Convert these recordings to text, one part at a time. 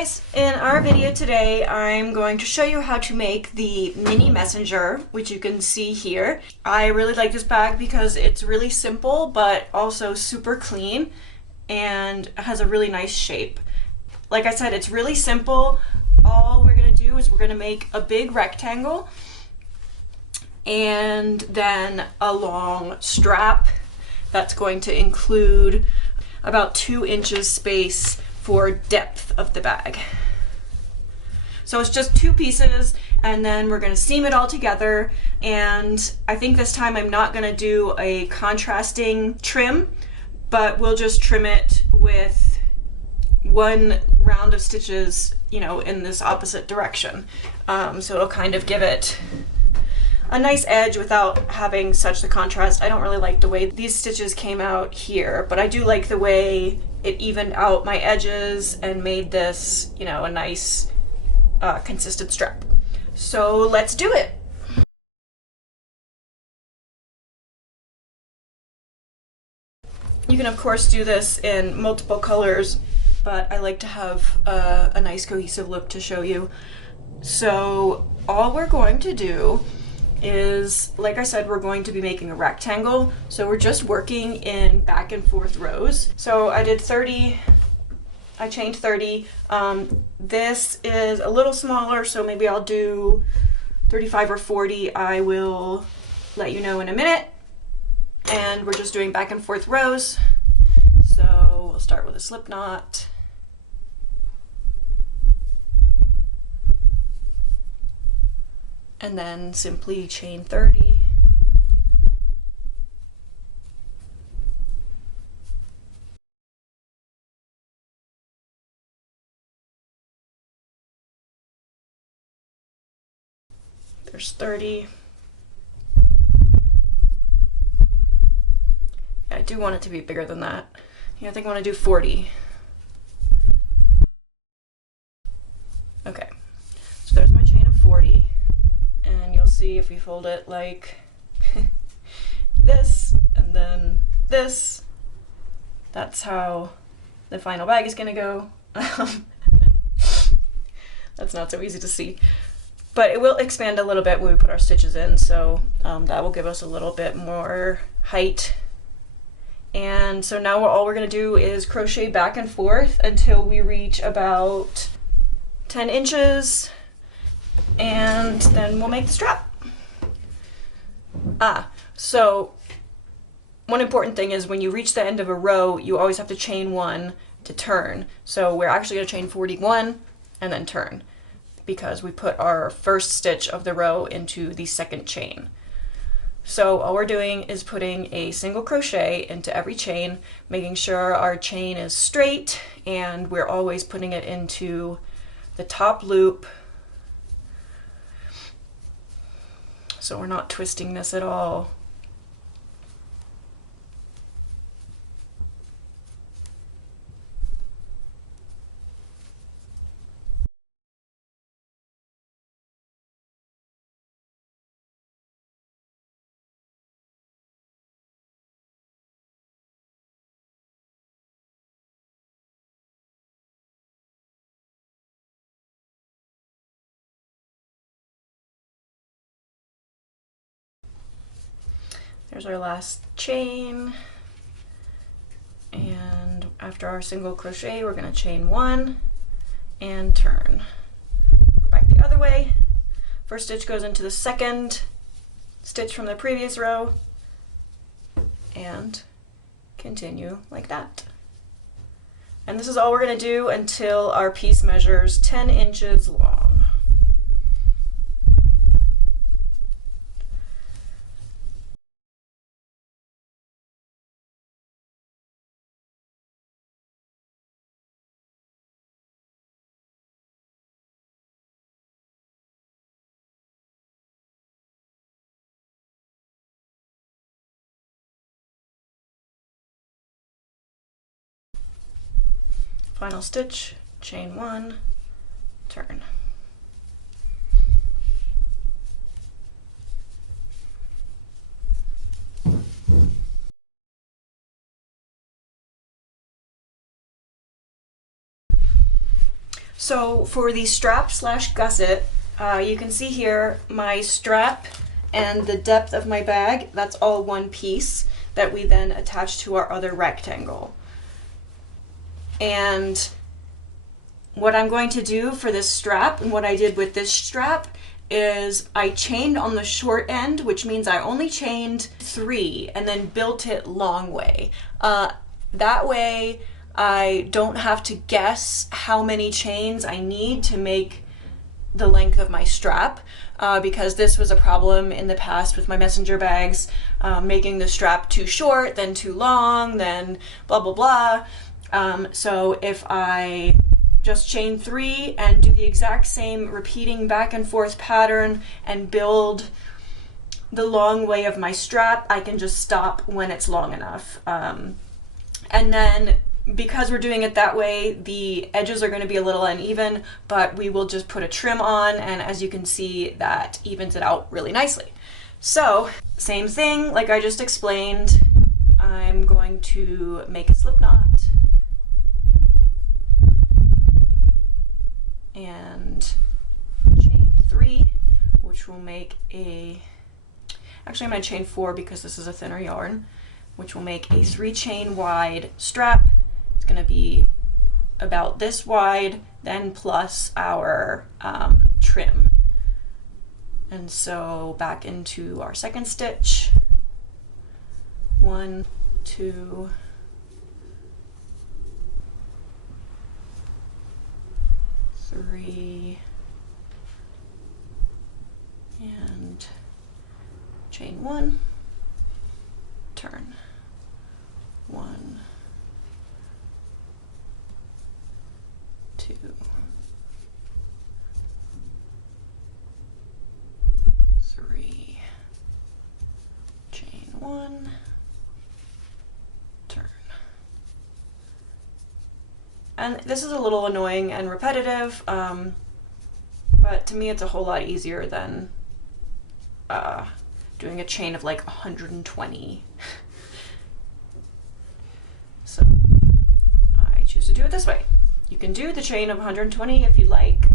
guys, in our video today I'm going to show you how to make the mini messenger, which you can see here. I really like this bag because it's really simple but also super clean and has a really nice shape. Like I said, it's really simple. All we're going to do is we're going to make a big rectangle and then a long strap that's going to include about 2 inches space for depth of the bag. So it's just 2 pieces, and then we're going to seam it all together. And I think this time I'm not going to do a contrasting trim, but we'll just trim it with 1 round of stitches, you know, in this opposite direction. So it'll kind of give it a nice edge without having such the contrast. I don't really like the way these stitches came out here, but I do like the way it evened out my edges and made this, you know, a nice consistent strap. So let's do it. You can of course do this in multiple colors, but I like to have a nice cohesive look to show you. So all we're going to do is, like I said, we're going to be making a rectangle. So we're just working in back and forth rows. So I did 30, I chained 30. This is a little smaller, so maybe I'll do 35 or 40. I will let you know in a minute. And we're just doing back and forth rows. So we'll start with a slip knot. And then simply chain 30. There's 30. Yeah, I do want it to be bigger than that. Yeah, I think I want to do 40. Okay, so there's my chain of 40. And you'll see if we fold it like this and then this, that's how the final bag is gonna go. That's not so easy to see, but it will expand a little bit when we put our stitches in, so that will give us a little bit more height. And so now all we're gonna do is crochet back and forth until we reach about 10 inches. And then we'll make the strap. So one important thing is when you reach the end of a row, you always have to chain 1 to turn. So we're actually going to chain 41 and then turn, because we put our first stitch of the row into the second chain. So all we're doing is putting a single crochet into every chain, making sure our chain is straight, and we're always putting it into the top loop. So we're not twisting this at all. There's our last chain, and after our single crochet we're going to chain 1 and turn. Go back the other way. First stitch goes into the second stitch from the previous row and continue like that. And this is all we're going to do until our piece measures 10 inches long. Final stitch, chain 1, turn. So for the strap slash gusset, you can see here my strap and the depth of my bag, that's all one piece that we then attach to our other rectangle. And what I'm going to do for this strap, and what I did with this strap, is I chained on the short end, which means I only chained 3 and then built it long way. That way I don't have to guess how many chains I need to make the length of my strap, because this was a problem in the past with my messenger bags, making the strap too short, then too long, then blah blah blah. So if I just chain 3 and do the exact same repeating back and forth pattern and build the long way of my strap, I can just stop when it's long enough. And then because we're doing it that way, the edges are going to be a little uneven, but we will just put a trim on, and as you can see, that evens it out really nicely. So same thing like I just explained, I'm going to make a slip knot and chain 3, which will make a, actually I'm going to chain 4 because this is a thinner yarn, which will make a 3 chain wide strap. It's going to be about this wide, then plus our trim. And so back into our second stitch, 1, 2, 3, and chain 1, turn, 1, 2, 3, chain 1, turn. And this is a little annoying and repetitive, but to me it's a whole lot easier than doing a chain of like 120. So I choose to do it this way. You can do the chain of 120 if you'd like,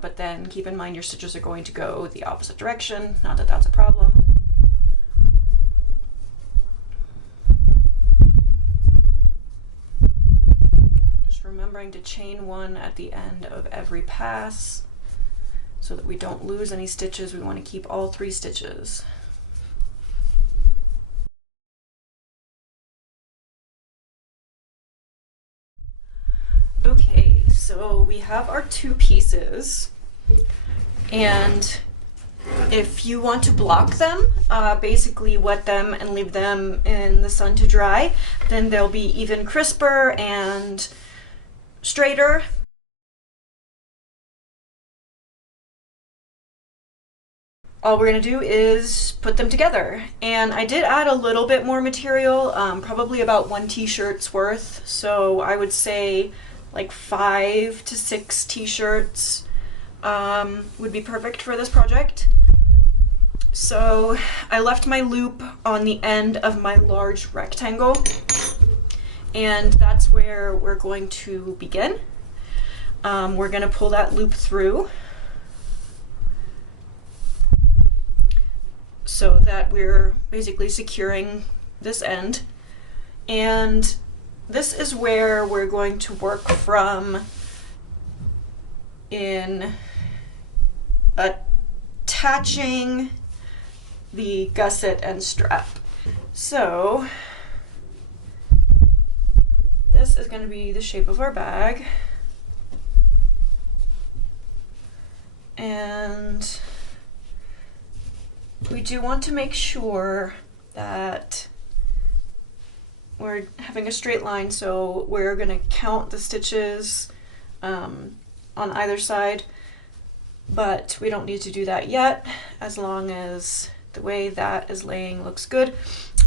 but then keep in mind your stitches are going to go the opposite direction. Not that that's a problem. Just remembering to chain 1 at the end of every pass so that we don't lose any stitches. We want to keep all 3 stitches. Okay, so we have our 2 pieces, and if you want to block them, basically wet them and leave them in the sun to dry, then they'll be even crisper and straighter. All we're going to do is put them together, and I did add a little bit more material, probably about 1 t-shirt's worth, so I would say like 5 to 6 t-shirts would be perfect for this project. So I left my loop on the end of my large rectangle, and that's where we're going to begin. We're going to pull that loop through so that we're basically securing this end, and this is where we're going to work from in attaching the gusset and strap. So this is going to be the shape of our bag, and we do want to make sure that we're having a straight line, so we're going to count the stitches on either side, but we don't need to do that yet, as long as the way that is laying looks good.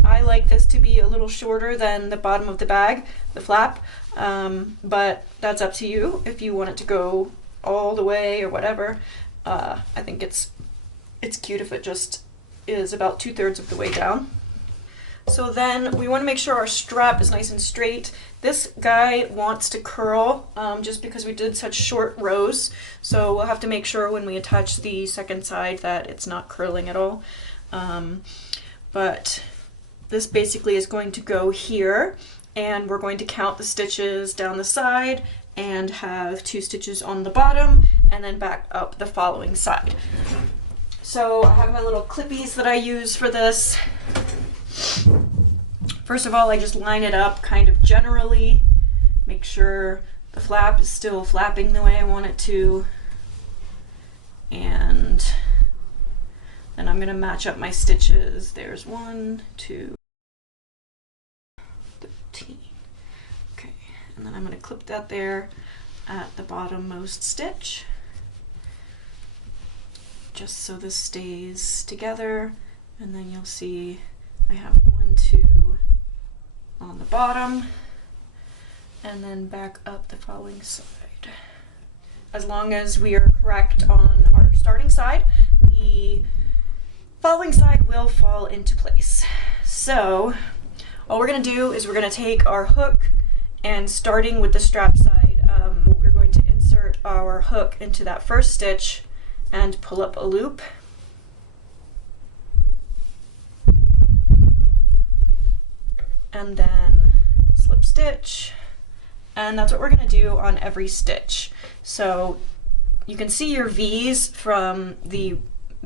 I like this to be a little shorter than the bottom of the bag, the flap, but that's up to you if you want it to go all the way or whatever. I think it's cute if it just is about 2/3 of the way down. So then we want to make sure our strap is nice and straight. This guy wants to curl just because we did such short rows. So we'll have to make sure when we attach the second side that it's not curling at all. But this basically is going to go here, and we're going to count the stitches down the side and have 2 stitches on the bottom and then back up the following side. So I have my little clippies that I use for this. First of all, I just line it up kind of generally, make sure the flap is still flapping the way I want it to, and then I'm going to match up my stitches. There's 1, 2, 13. Okay, and then I'm going to clip that there at the bottommost stitch, just so this stays together, and then you'll see I have 1, 2 on the bottom, and then back up the following side. As long as we are correct on our starting side, the following side will fall into place. So all we're going to do is we're going to take our hook, and starting with the strap side, we're going to insert our hook into that first stitch and pull up a loop. And then slip stitch, and that's what we're going to do on every stitch. So you can see your V's from the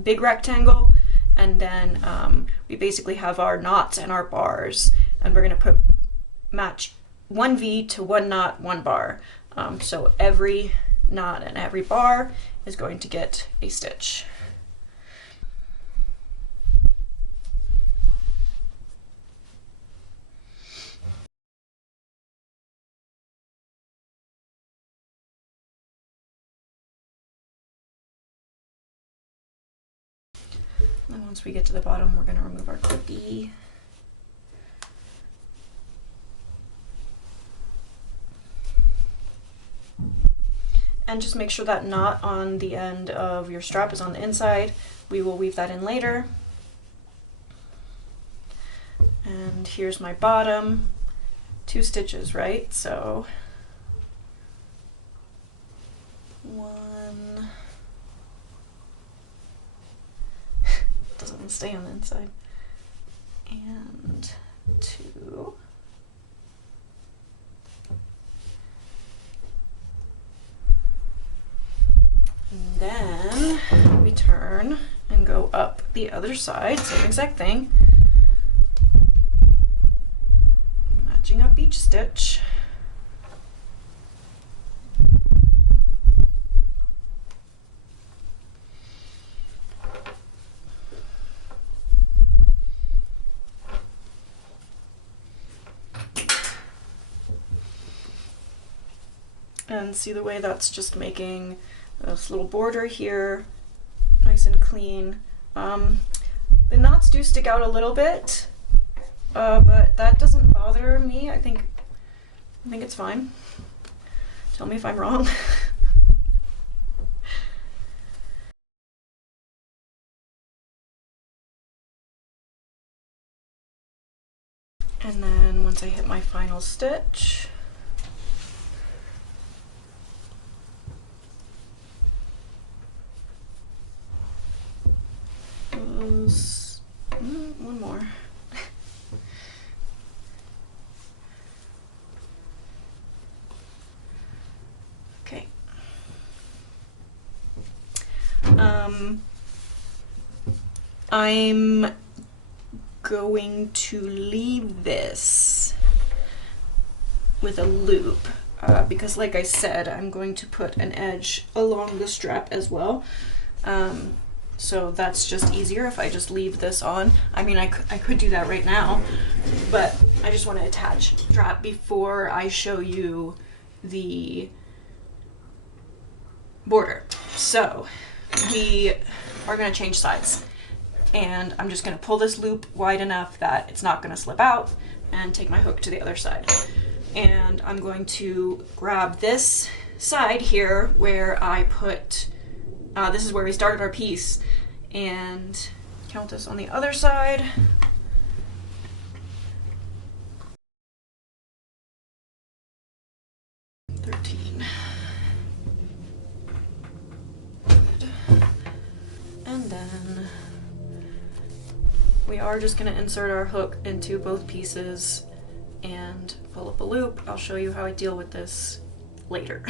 big rectangle, and then we basically have our knots and our bars, and we're going to match 1 V to 1 knot, 1 bar. So every knot and every bar is going to get a stitch. And once we get to the bottom, we're going to remove our clippy. And just make sure that knot on the end of your strap is on the inside. We will weave that in later. And here's my bottom. 2 stitches, right? So 1. Doesn't stay on the inside. And 2. And then we turn and go up the other side, same exact thing. Matching up each stitch. And see the way that's just making this little border here nice and clean. The knots do stick out a little bit, but that doesn't bother me. I think it's fine. Tell me if I'm wrong. And then once I hit my final stitch, one more. Okay. I'm going to leave this with a loop because, like I said, I'm going to put an edge along the strap as well. So that's just easier if I just leave this on. I mean, I could do that right now, but I just want to attach the strap before I show you the border. So we are going to change sides, and I'm just going to pull this loop wide enough that it's not going to slip out, and take my hook to the other side. And I'm going to grab this side here where I put this is where we started our piece, and count this on the other side. 13. And then we are just going to insert our hook into both pieces and pull up a loop. I'll show you how I deal with this later.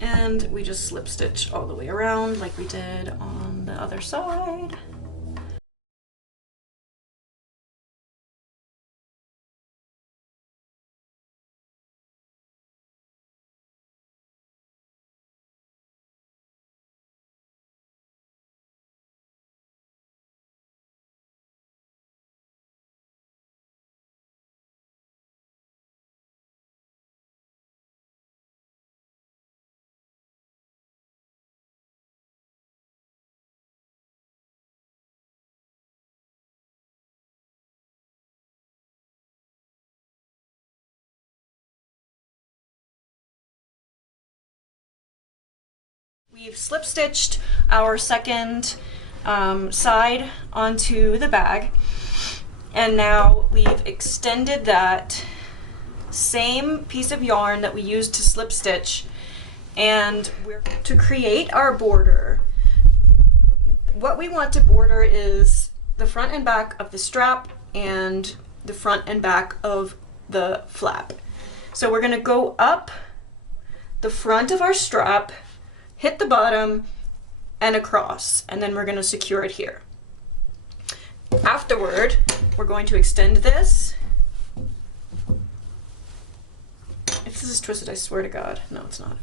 And we just slip stitch all the way around like we did on the other side. We've slip stitched our second side onto the bag, and now we've extended that same piece of yarn that we used to slip stitch, and we're to create our border. What we want to border is the front and back of the strap and the front and back of the flap. So we're going to go up the front of our strap, hit the bottom, and across, and then we're going to secure it here. Afterward, we're going to extend this. If this is twisted, I swear to God. No, it's not.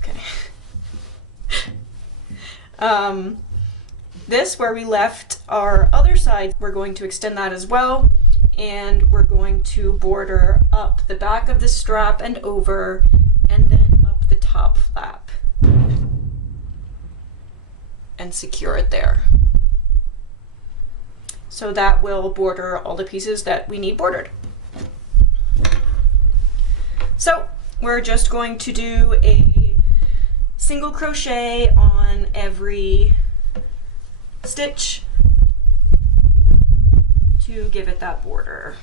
Okay. This, where we left our other side, we're going to extend that as well, and we're going to border up the back of the strap and over, and then up the top flap, and secure it there. So that will border all the pieces that we need bordered. So we're just going to do a single crochet on every stitch to give it that border.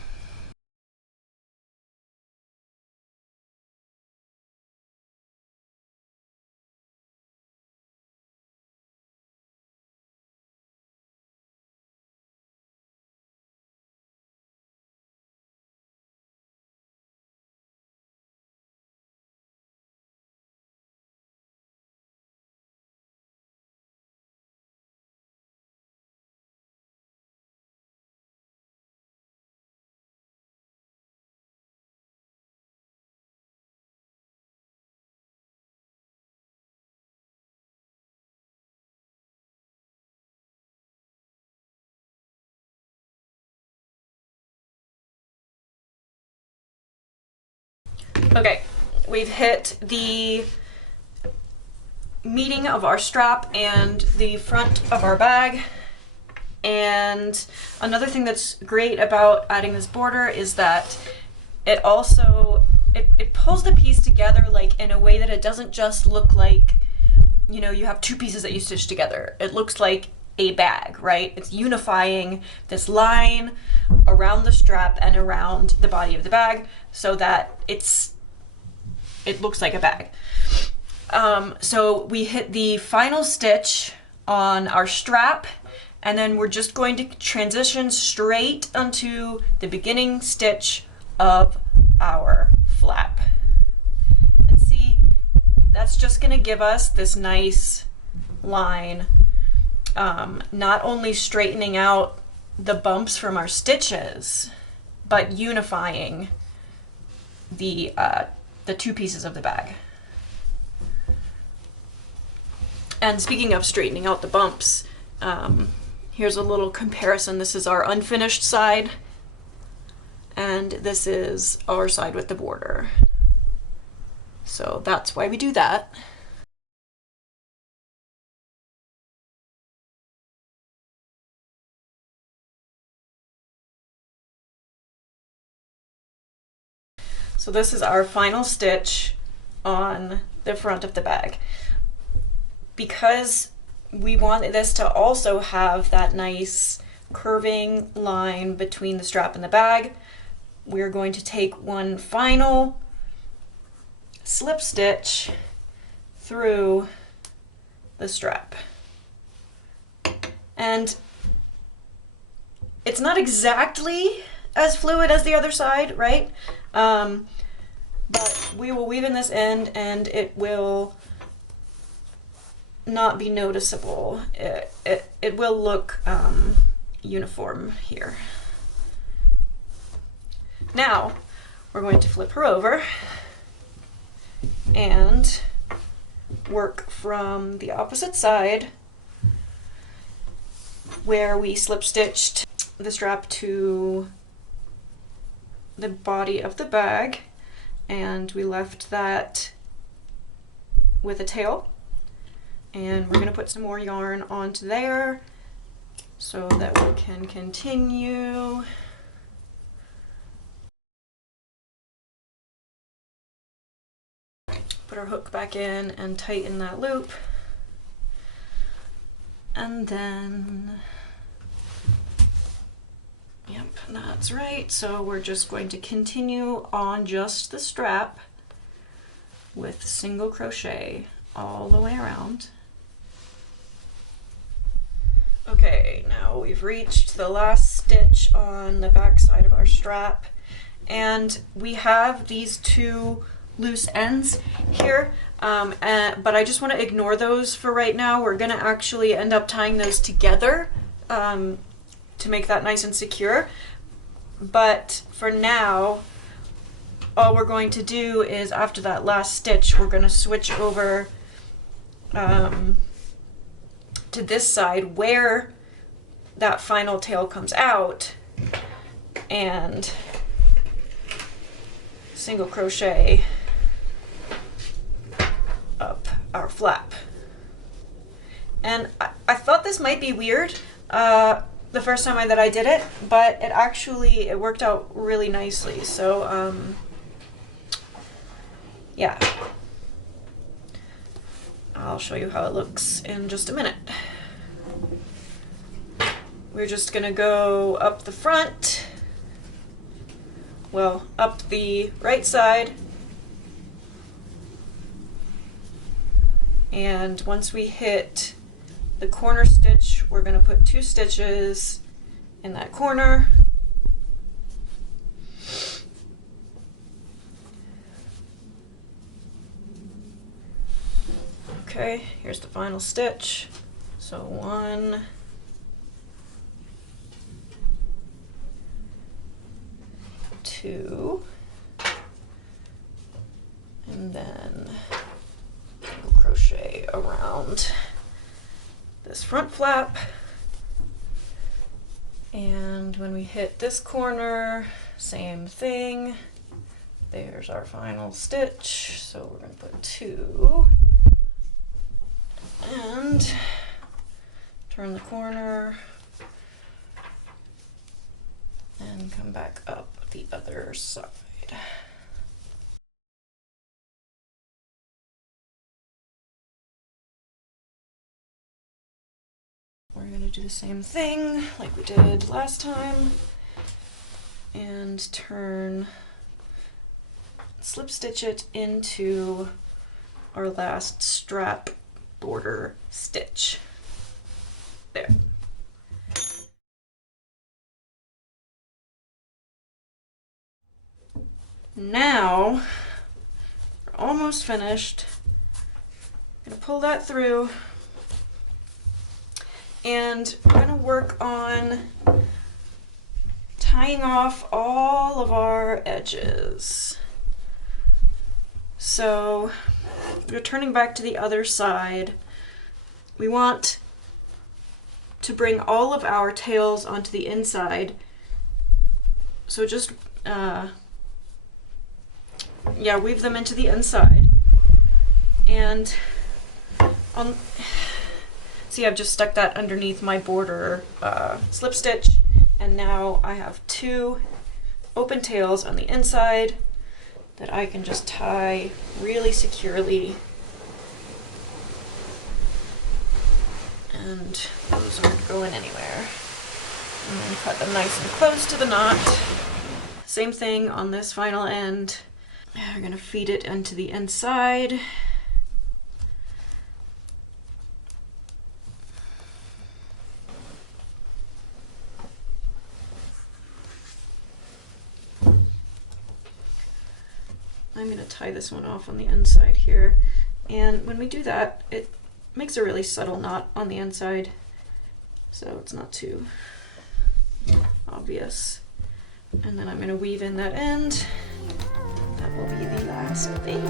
Okay, we've hit the meeting of our strap and the front of our bag. And another thing that's great about adding this border is that it also, it pulls the piece together like in a way that it doesn't just look like, you know, you have two pieces that you stitch together. It looks like a bag, right? It's unifying this line around the strap and around the body of the bag so that it looks like a bag. So we hit the final stitch on our strap, and then we're just going to transition straight onto the beginning stitch of our flap. And see, that's just going to give us this nice line, not only straightening out the bumps from our stitches, but unifying the two pieces of the bag. And speaking of straightening out the bumps, here's a little comparison. This is our unfinished side, and this is our side with the border. So that's why we do that. So this is our final stitch on the front of the bag. Because we want this to also have that nice curving line between the strap and the bag. We're going to take one final slip stitch through the strap. And it's not exactly as fluid as the other side, right? But we will weave in this end and it will not be noticeable. It will look uniform here. Now we're going to flip her over and work from the opposite side where we slip stitched the strap to the body of the bag, and we left that with a tail, and we're going to put some more yarn onto there so that we can continue. Put our hook back in and tighten that loop, and then yep, that's right. So we're just going to continue on just the strap with single crochet all the way around. Okay, now we've reached the last stitch on the back side of our strap, and we have these two loose ends here, but I just want to ignore those for right now. We're going to actually end up tying those together to make that nice and secure. But for now, all we're going to do is after that last stitch, we're going to switch over to this side where that final tail comes out and single crochet up our flap. And I thought this might be weird the first time that I did it, but it worked out really nicely. So yeah, I'll show you how it looks in just a minute. We're just gonna go up the front, well, up the right side, and once we hit the corner stitch, we're going to put 2 stitches in that corner. Okay, here's the final stitch. So 1, 2, and then single crochet around this front flap, and when we hit this corner, same thing. There's our final stitch, so we're going to put 2 and turn the corner and come back up the other side. We're going to do the same thing like we did last time and slip stitch it into our last strap border stitch. There. Now, we're almost finished. I'm going to pull that through, and we're going to work on tying off all of our edges. So we're turning back to the other side. We want to bring all of our tails onto the inside. So just, yeah, weave them into the inside. And see, I've just stuck that underneath my border slip stitch, and now I have 2 open tails on the inside that I can just tie really securely, and those aren't going anywhere. And then cut them nice and close to the knot. Same thing on this final end. We're gonna feed it into the inside. I'm gonna tie this one off on the inside here. And when we do that, it makes a really subtle knot on the inside, so it's not too obvious. And then I'm going to weave in that end. That will be the last baby.